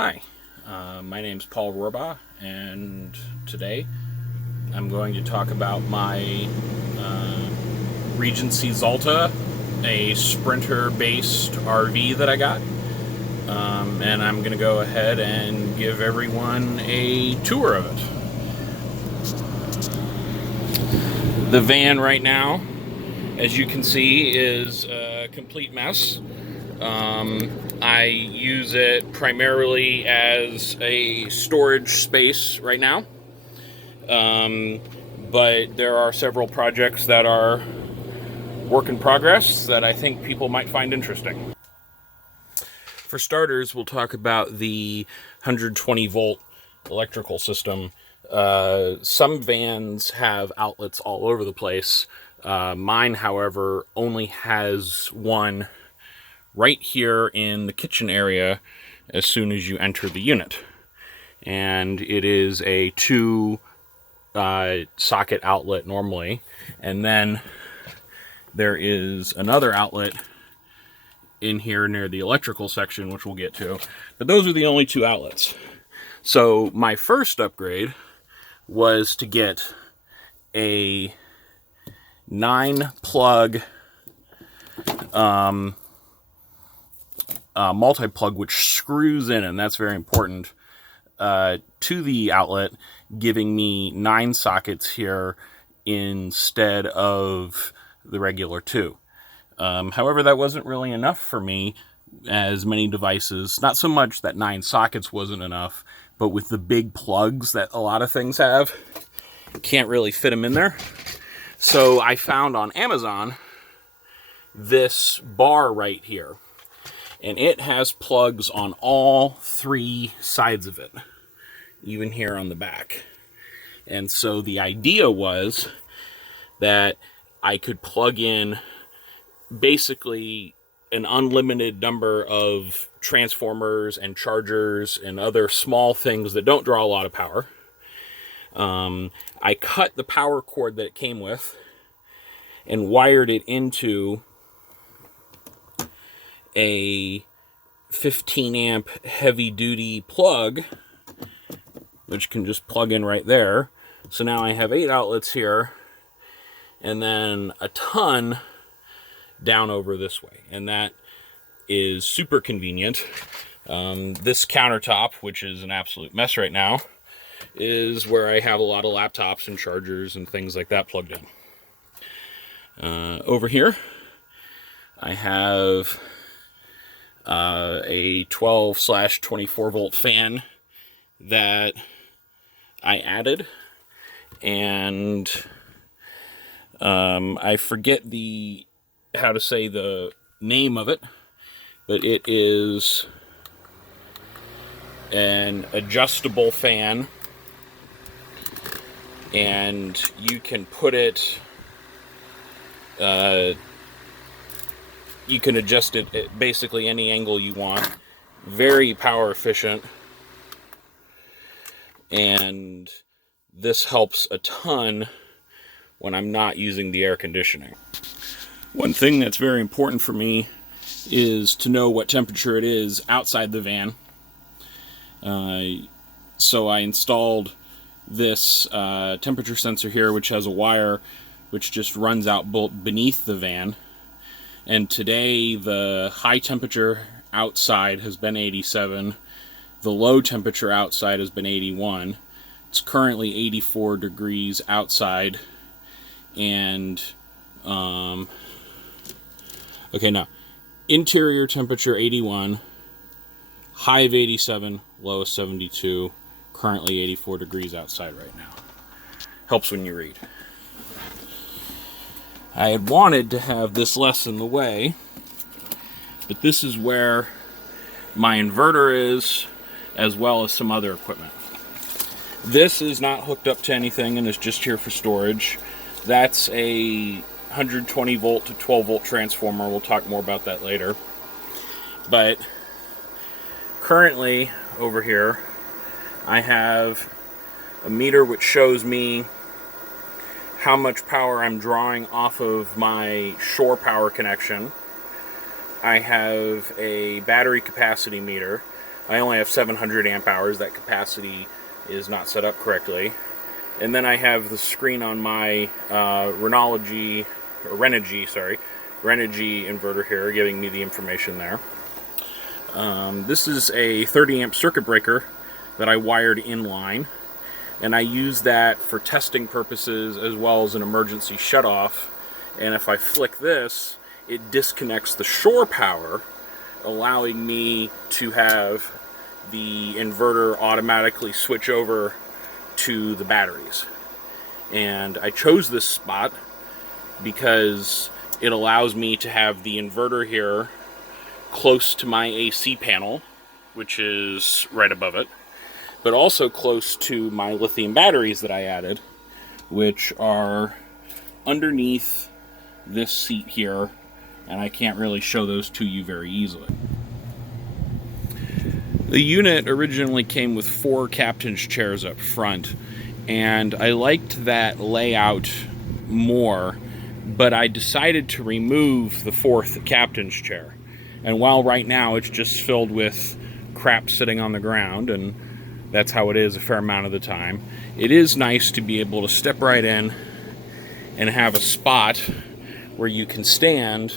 Hi, my name's Paul Rohrbaugh, and today I'm going to talk about my Regency Xalta, a Sprinter-based RV that I got. And I'm going to go ahead and give everyone a tour of it. The van right now, as you can see, is a complete mess. I use it primarily as a storage space right now, but there are several projects that are work in progress that I think people might find interesting. For starters, we'll talk about the 120 volt electrical system. Some vans have outlets all over the place. Mine, however, only has one right here in the kitchen area as soon as you enter the unit. And it is a two socket outlet normally. And then there is another outlet in here near the electrical section, which we'll get to. But those are the only two outlets. So my first upgrade was to get a 9-plug multi-plug, which screws in, and that's very important, to the outlet, giving me 9 sockets here instead of the regular 2. However, that wasn't really enough for me, as many devices, not so much that 9 sockets wasn't enough, but with the big plugs that a lot of things have, can't really fit them in there. So I found on Amazon this bar right here, and it has plugs on all 3 sides of it, even here on the back. And so the idea was that I could plug in basically an unlimited number of transformers and chargers and other small things that don't draw a lot of power. I cut the power cord that it came with and wired it into a 15 amp heavy duty plug, which can just plug in right there. So now I have 8 outlets here, and then a ton down over this way, and that is super convenient. This countertop, which is an absolute mess right now, is where I have a lot of laptops and chargers and things like that plugged in. Over here I have a 12/24 volt fan that I added, and I forget how to say the name of it, but it is an adjustable fan, and you can put it, you can adjust it at basically any angle you want. Very power efficient, and this helps a ton when I'm not using the air conditioning. One thing that's very important for me is to know what temperature it is outside the van. So I installed this temperature sensor here, which has a wire which just runs out beneath the van. And today the high temperature outside has been 87. The low temperature outside has been 81. It's currently 84 degrees outside. And okay, now interior temperature 81, high of 87, low of 72, currently 84 degrees outside right now. Helps when you read. I had wanted to have this less in the way, but this is where my inverter is, as well as some other equipment. This is not hooked up to anything and is just here for storage. That's a 120 volt to 12 volt transformer. We'll talk more about that later. But currently over here I have a meter which shows me how much power I'm drawing off of my shore power connection. I have a battery capacity meter. I only have 700 amp hours. That capacity is not set up correctly. And then I have the screen on my Renogy inverter here, giving me the information there. This is a 30 amp circuit breaker that I wired in line, and I use that for testing purposes as well as an emergency shutoff. And if I flick this, it disconnects the shore power, allowing me to have the inverter automatically switch over to the batteries. And I chose this spot because it allows me to have the inverter here close to my AC panel, which is right above it, but also close to my lithium batteries that I added, which are underneath this seat here, and I can't really show those to you very easily. The unit originally came with 4 captain's chairs up front, and I liked that layout more, but I decided to remove the 4th captain's chair. And while right now it's just filled with crap sitting on the ground, and that's how it is a fair amount of the time, it is nice to be able to step right in and have a spot where you can stand,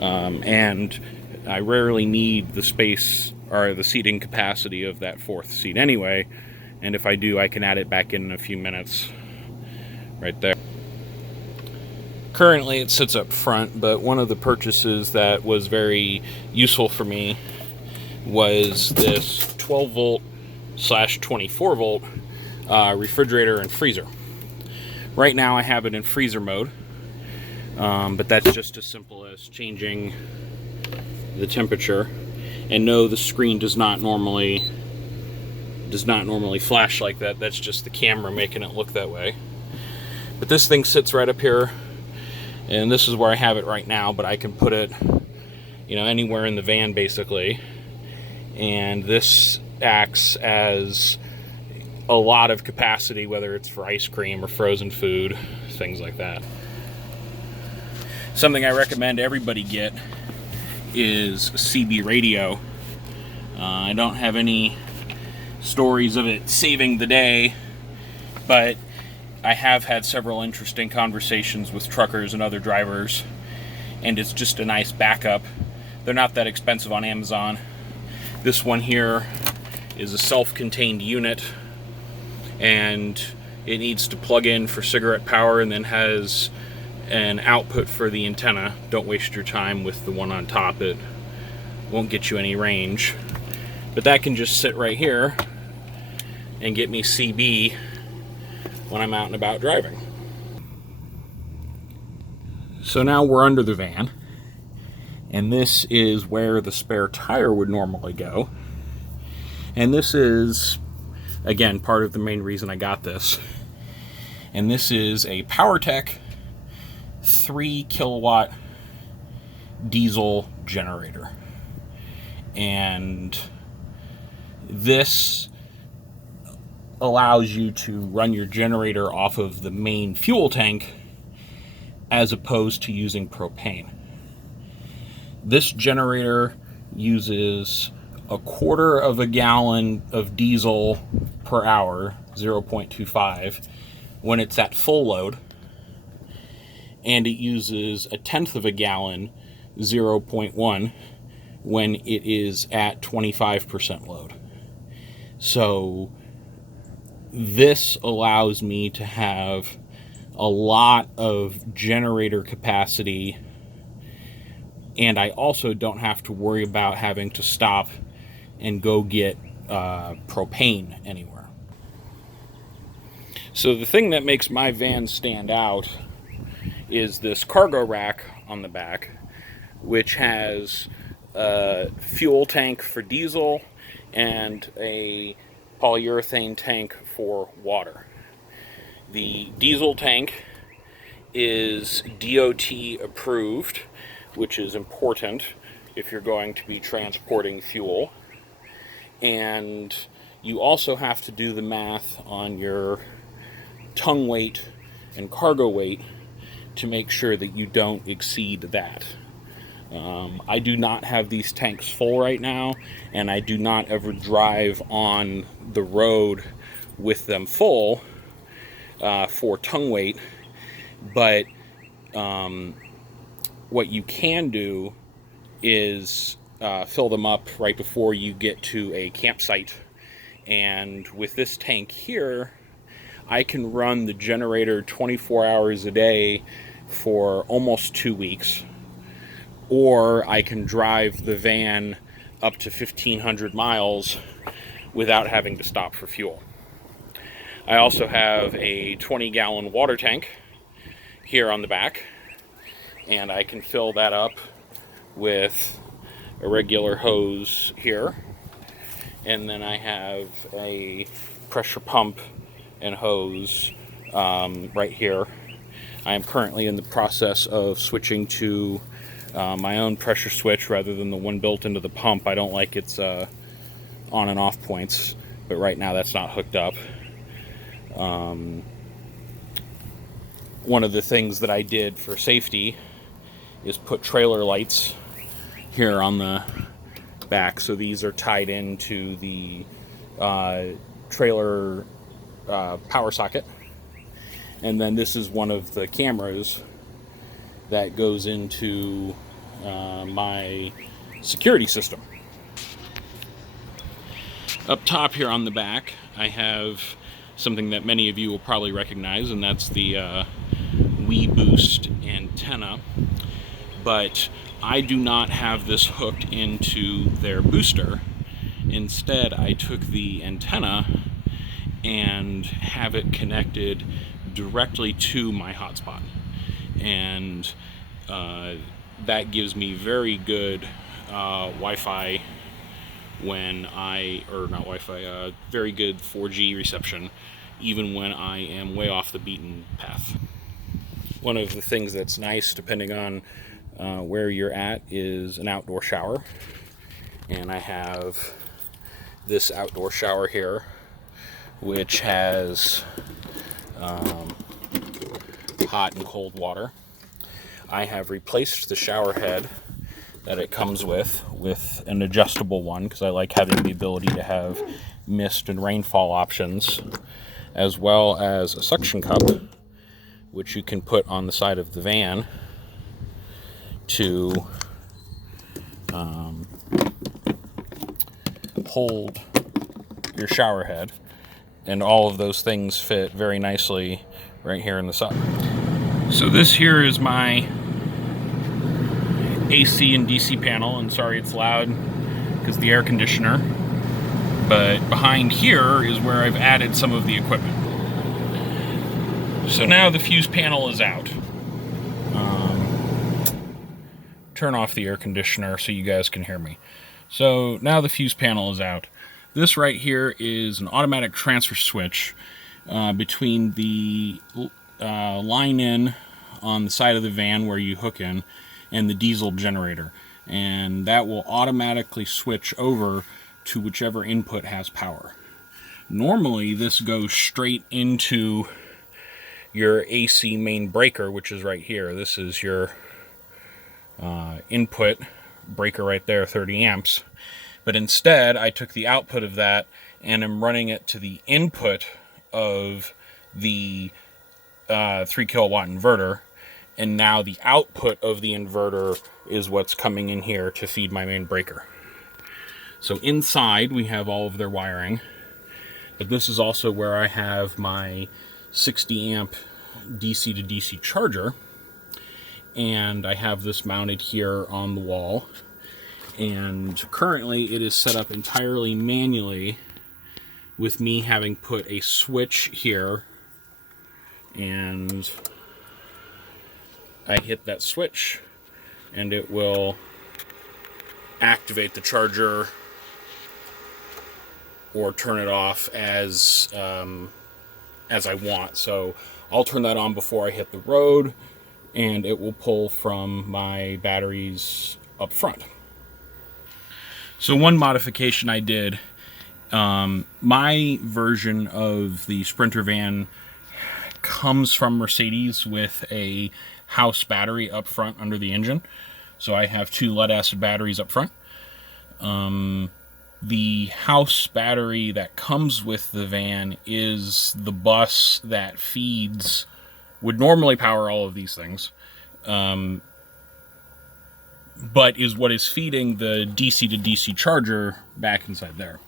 and I rarely need the space or the seating capacity of that 4th seat anyway, and if I do, I can add it back in a few minutes right there. Currently it sits up front, but one of the purchases that was very useful for me was this 12 volt / 24 volt refrigerator and freezer. Right now I have it in freezer mode, but that's just as simple as changing the temperature. And no, the screen does not normally flash like that. That's just the camera making it look that way. But this thing sits right up here, and this is where I have it right now, but I can put it, anywhere in the van basically. And this acts as a lot of capacity, whether it's for ice cream or frozen food, things like that. Something I recommend everybody get is CB radio. I don't have any stories of it saving the day, but I have had several interesting conversations with truckers and other drivers, and it's just a nice backup. They're not that expensive on Amazon. This one here is a self-contained unit, and it needs to plug in for cigarette power and then has an output for the antenna. Don't waste your time with the one on top. It won't get you any range. But that can just sit right here and get me CB when I'm out and about driving. So now we're under the van, and this is where the spare tire would normally go. And this is, again, part of the main reason I got this. And this is a PowerTech 3 kilowatt diesel generator. And this allows you to run your generator off of the main fuel tank as opposed to using propane. This generator uses 1/4 of a gallon of diesel per hour, 0.25, when it's at full load, and it uses 1/10 of a gallon, 0.1, when it is at 25% load. So this allows me to have a lot of generator capacity, and I also don't have to worry about having to stop and go get propane anywhere. So the thing that makes my van stand out is this cargo rack on the back, which has a fuel tank for diesel and a polyurethane tank for water. The diesel tank is DOT approved, which is important if you're going to be transporting fuel. And you also have to do the math on your tongue weight and cargo weight to make sure that you don't exceed that. I do not have these tanks full right now, and I do not ever drive on the road with them full for tongue weight. But what you can do is fill them up right before you get to a campsite. And with this tank here, I can run the generator 24 hours a day for almost 2 weeks. Or I can drive the van up to 1,500 miles without having to stop for fuel. I also have a 20-gallon water tank here on the back, and I can fill that up with a regular hose here. And then I have a pressure pump and hose right here. I am currently in the process of switching to my own pressure switch rather than the one built into the pump. I don't like its on and off points, but right now that's not hooked up. One of the things that I did for safety is put trailer lights here on the back, so these are tied into the trailer power socket, and then this is one of the cameras that goes into my security system. Up top here on the back, I have something that many of you will probably recognize, and that's the WeBoost antenna. But I do not have this hooked into their booster. Instead, I took the antenna and have it connected directly to my hotspot. And that gives me very good Wi-Fi when very good 4G reception, even when I am way off the beaten path. One of the things that's nice, depending on where you're at, is an outdoor shower. And I have this outdoor shower here, which has hot and cold water. I have replaced the shower head that it comes with an adjustable one, because I like having the ability to have mist and rainfall options, as well as a suction cup, which you can put on the side of the van to hold your shower head. And all of those things fit very nicely right here in the side. So this here is my AC and DC panel, and sorry it's loud because the air conditioner. But behind here is where I've added some of the equipment. So now the fuse panel is out. Turn off the air conditioner so you guys can hear me. So now the fuse panel is out. This right here is an automatic transfer switch between the line in on the side of the van where you hook in and the diesel generator. And that will automatically switch over to whichever input has power. Normally this goes straight into your AC main breaker, which is right here. This is your input breaker right there, 30 amps. But instead, I took the output of that and am running it to the input of the 3 kilowatt inverter. And now the output of the inverter is what's coming in here to feed my main breaker. So inside, we have all of their wiring. But this is also where I have my 60 amp DC to DC charger. And I have this mounted here on the wall. And currently it is set up entirely manually, with me having put a switch here. And I hit that switch and it will activate the charger or turn it off as I want. So I'll turn that on before I hit the road, and it will pull from my batteries up front. So one modification I did, my version of the Sprinter van comes from Mercedes with a house battery up front under the engine. So I have 2 lead-acid batteries up front. The house battery that comes with the van is the bus that would normally power all of these things, but is what is feeding the DC to DC charger back inside there.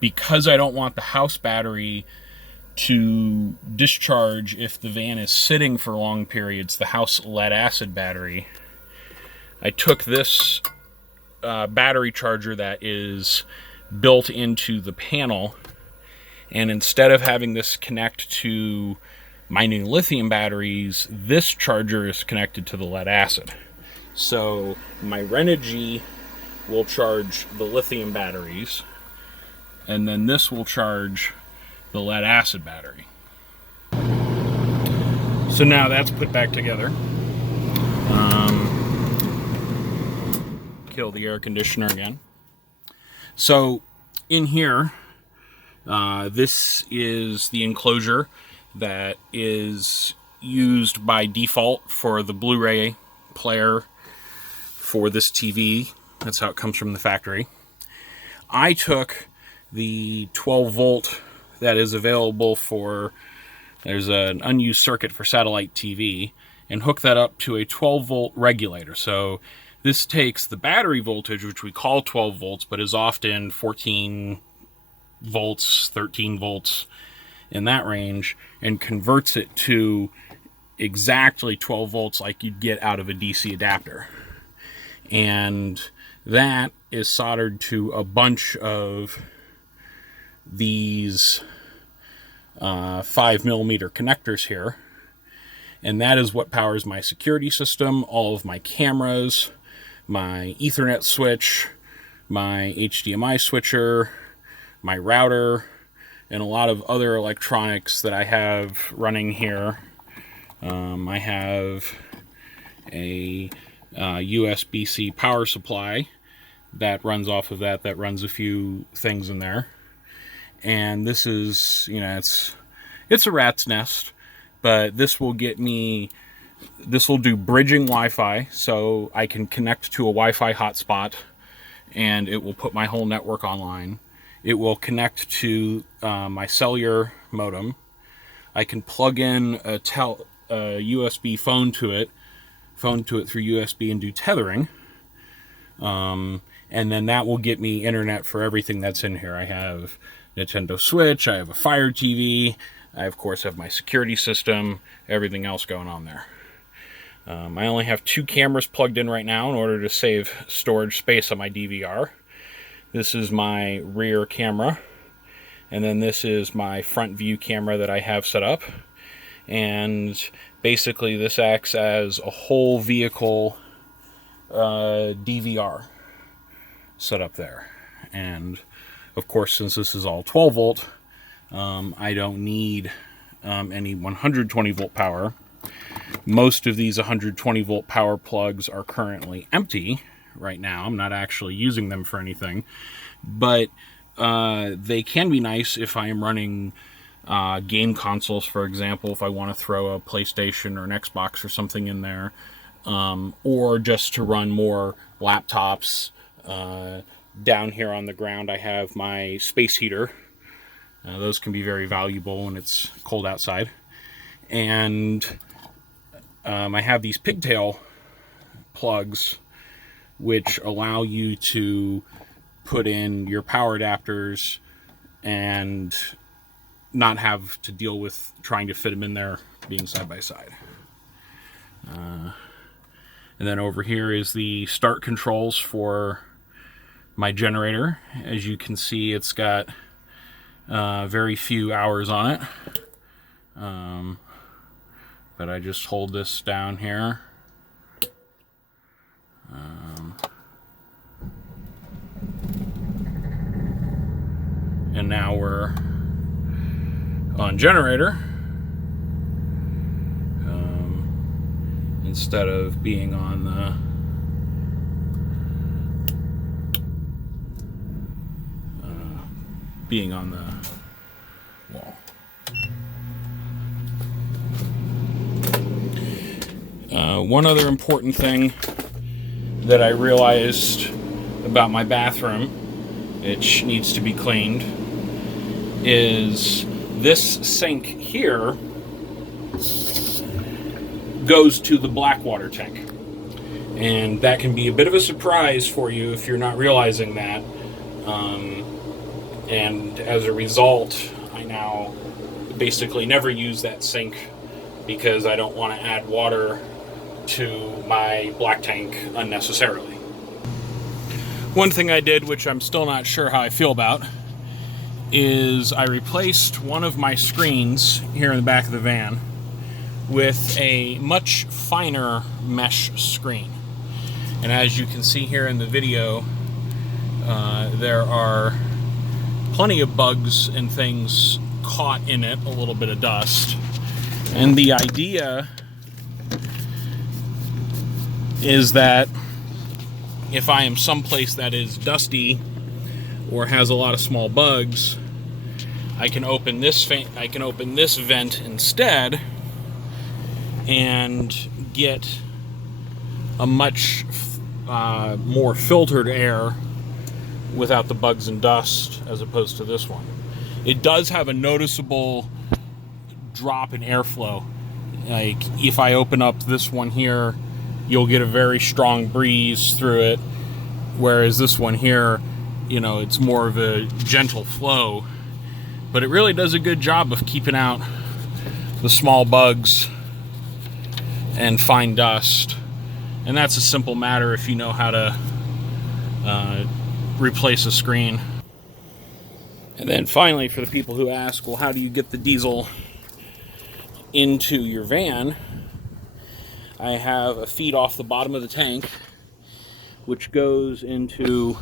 Because I don't want the house battery to discharge if the van is sitting for long periods, the house lead-acid battery, I took this battery charger that is built into the panel, and instead of having this connect to my new lithium batteries, this charger is connected to the lead-acid. So my Regency will charge the lithium batteries, and then this will charge the lead-acid battery. So now that's put back together. Kill the air conditioner again. So in here, this is the enclosure that is used by default for the Blu-ray player for this TV. That's how it comes from the factory. I took the 12 volt that is available there's an unused circuit for satellite TV, and hooked that up to a 12 volt regulator. So this takes the battery voltage, which we call 12 volts, but is often 14 volts, 13 volts, in that range, and converts it to exactly 12 volts like you'd get out of a DC adapter. And that is soldered to a bunch of these 5mm connectors here. And that is what powers my security system, all of my cameras, my Ethernet switch, my HDMI switcher, my router, and a lot of other electronics that I have running here. I have a USB-C power supply that runs off of that runs a few things in there. And this is, it's a rat's nest, but this will do bridging Wi-Fi, so I can connect to a Wi-Fi hotspot and it will put my whole network online. It will connect to my cellular modem. I can plug in a USB phone to it through USB and do tethering. And then that will get me internet for everything that's in here. I have Nintendo Switch, I have a Fire TV, I of course have my security system, everything else going on there. I only have 2 cameras plugged in right now in order to save storage space on my DVR. This is my rear camera, and then this is my front view camera that I have set up. And basically this acts as a whole vehicle DVR set up there. And of course, since this is all 12 volt, I don't need any 120 volt power. Most of these 120 volt power plugs are currently empty right now. I'm not actually using them for anything, but they can be nice if I am running game consoles, for example, if I want to throw a PlayStation or an Xbox or something in there, or just to run more laptops. Down here on the ground I have my space heater. Those can be very valuable when it's cold outside. And I have these pigtail plugs which allow you to put in your power adapters and not have to deal with trying to fit them in there being side by side. And then over here is the start controls for my generator. As you can see, it's got very few hours on it. But I just hold this down here. And now we're on generator. Instead of being on the wall. One other important thing that I realized about my bathroom, which needs to be cleaned, is this sink here goes to the black water tank. And that can be a bit of a surprise for you if you're not realizing that. And as a result, I now basically never use that sink because I don't want to add water to my black tank unnecessarily. One thing I did, which I'm still not sure how I feel about, is I replaced one of my screens here in the back of the van with a much finer mesh screen. And as you can see here in the video, there are plenty of bugs and things caught in it, a little bit of dust. And the idea is that if I am someplace that is dusty or has a lot of small bugs, I can open this vent instead and get a much more filtered air without the bugs and dust as opposed to this one. It does have a noticeable drop in airflow. Like if I open up this one here, you'll get a very strong breeze through it, whereas this one here, you know, it's more of a gentle flow. But it really does a good job of keeping out the small bugs and fine dust. And that's a simple matter if you know how to replace a screen. And then finally, for the people who ask, well, how do you get the diesel into your van? I have a feed off the bottom of the tank, which goes into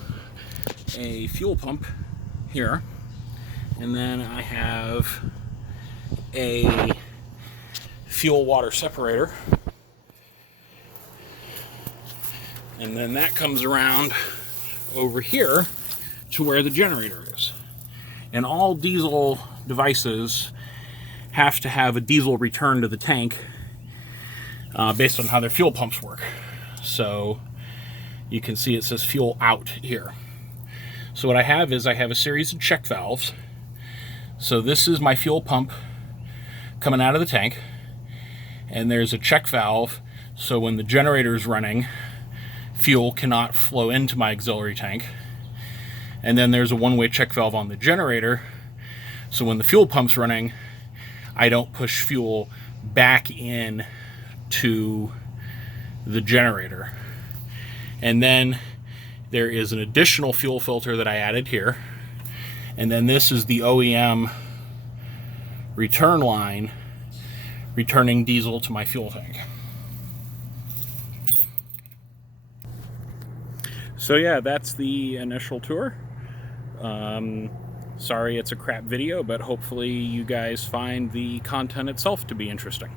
a fuel pump here. And then I have a fuel water separator. And then that comes around over here to where the generator is. And all diesel devices have to have a diesel return to the tank based on how their fuel pumps work. So you can see it says fuel out here. So what I have is I have a series of check valves. So this is my fuel pump coming out of the tank, and there's a check valve, so when the generator is running, fuel cannot flow into my auxiliary tank. And then there's a one-way check valve on the generator, so when the fuel pump's running, I don't push fuel back in to the generator. And then there is an additional fuel filter that I added here. And then this is the OEM return line, returning diesel to my fuel tank. So yeah, that's the initial tour. Sorry it's a crap video, but hopefully you guys find the content itself to be interesting.